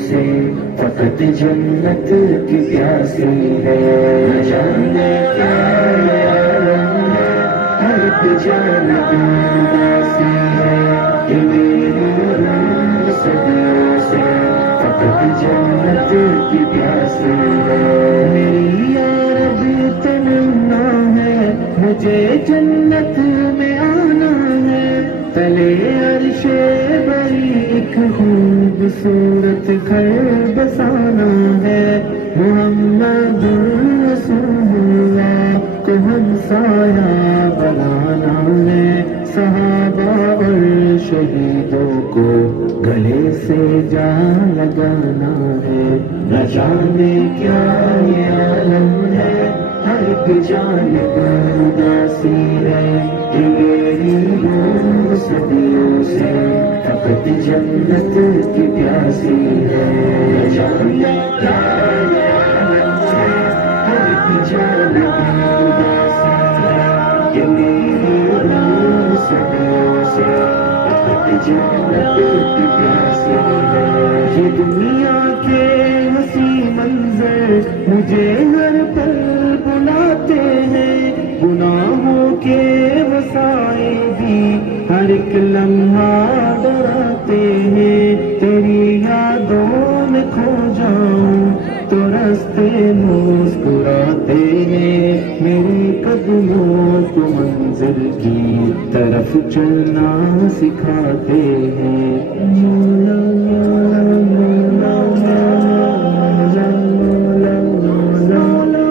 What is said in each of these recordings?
سے فقط جنت کی پیاسی ہے، نہ جانے کیا عالم ہے، ہر ایک جانب اداسی ہے، کہ میری روح صدیوں سے فقط جنت کی پیاسی ہے۔ میری یارب تمنا ہے مجھے جنت میں آنا ہے، تلے عرش بری ایک خوبصورت گھر بسانا ہے، محمد رسول اللہ کو ہم سایہ بنانا ہے، صحابہ اور شہیدوں کو گلے سے جا لگانا ہے، نہ جانے کیا یہ عالم ہے، ہر ایک جانب اداسی ہے، کہ میری روح صدیوں سے فقط جنت کی پیاسی ہے، نہ جانے کیا یہ عالم ہے، ہر ایک جانب اداسی ہے، کہ میری روح صدیوں سے فقط جنت کی پیاسی ہے۔ یہ دنیا کے حسین منظر مجھے ہر پل بلاتے ہیں، گناہوں کے وسائل بھی ہر ایک لمحہ ڈراتے ہیں، تیری یادوں میں کھو جاؤں تو راستے مسکراتے ہیں، میری قدموں کو منزل کی طرف چلنا سکھاتے ہیں، مولا مولا مولا مولا مولا مولا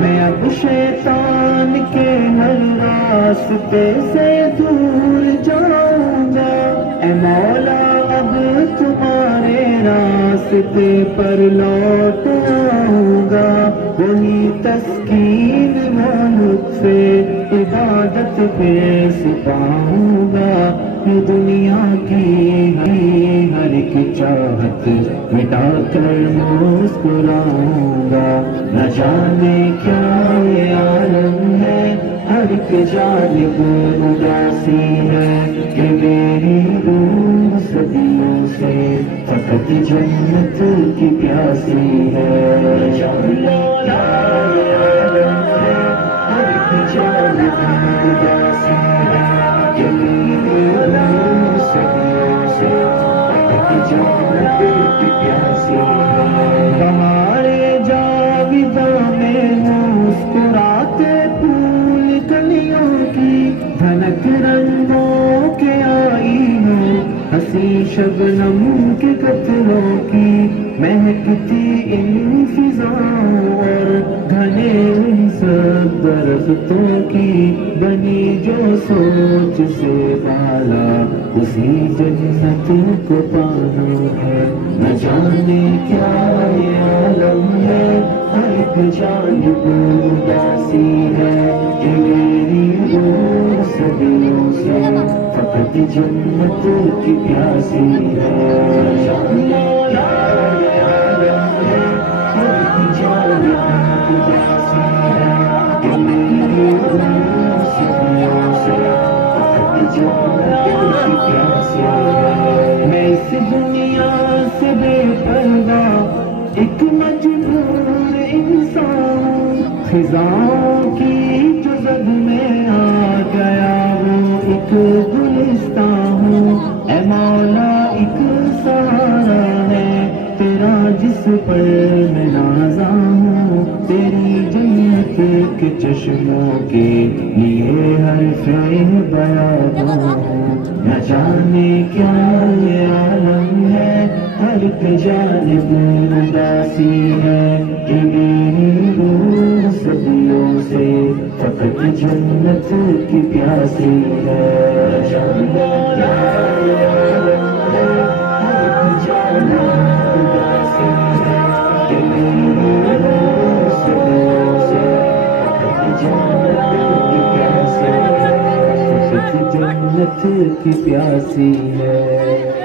میں اب شیطان کے ہر راستے سے دور جاؤں گا، اے مولا اب تمہارے راستے پر لوٹ آؤں گا، وہی تسکین و لطف عبادت پہ سپاؤں گا، یہ دنیا کی ہر ایک چاہت مٹا کر مسکراؤں گا، نہ جانے کیا یہ عالم ہے، ہر ایک جانب اداسی ہے، کہ میری روح صدیوں سے فقط جنت کی پیاسی ہے، نہ جانے کیا یہ عالم ہے، ہر ایک جانب اداسی ہے، کہ میری روح صدیوں سے فقط جنت کی پیاسی ہے۔ ہمارے جاویداں میں مسکراتے پھول کلیوں کی دھنک رنگوں کے آئینوں، ہنسی شبنم کے قطروں کی مہکتی ان فضاؤں، اور گھنے ان سب درختوں کی بنی جو سوچ سے بالا اسی جنت کو پانا ہے، نہ جانے کیا یہ عالم ہے، ہر ایک جانب اداسی ہے، کہ میری روح صدیوں سے فقط جنت کی پیاسی ہے، نہ جانے کیا یہ عالم ہے، ہر ایک جانب اداسی ہے، کہ میری روح صدیوں سے فقط جنت کی پیاسی ہے۔ میں اس دنیا سے بے پرواہ ایک مجبور انسان ہوں، خزاں کی جو زد میں آ گیا وہ ایک گلستان ہوں، اے مولا ایک سہارا ہے تیرا جس پر میں نازاں ہوں، تیری جنت کے چشموں کے لیے ہر فعل بیاباں ہوں، نہ جانے کیا یہ عالم ہے، ہر ایک جانب اداسی ہے، کہ میری روح صدیوں سے فقط جنت کی پیاسی ہے، نہ جانے کیا یہ عالم ہے، ہر ایک جانب اداسی ہے، کہ میری روح صدیوں سے فقط جنت کی پیاسی ہے۔ طرف جنت کی پیاسی ہے.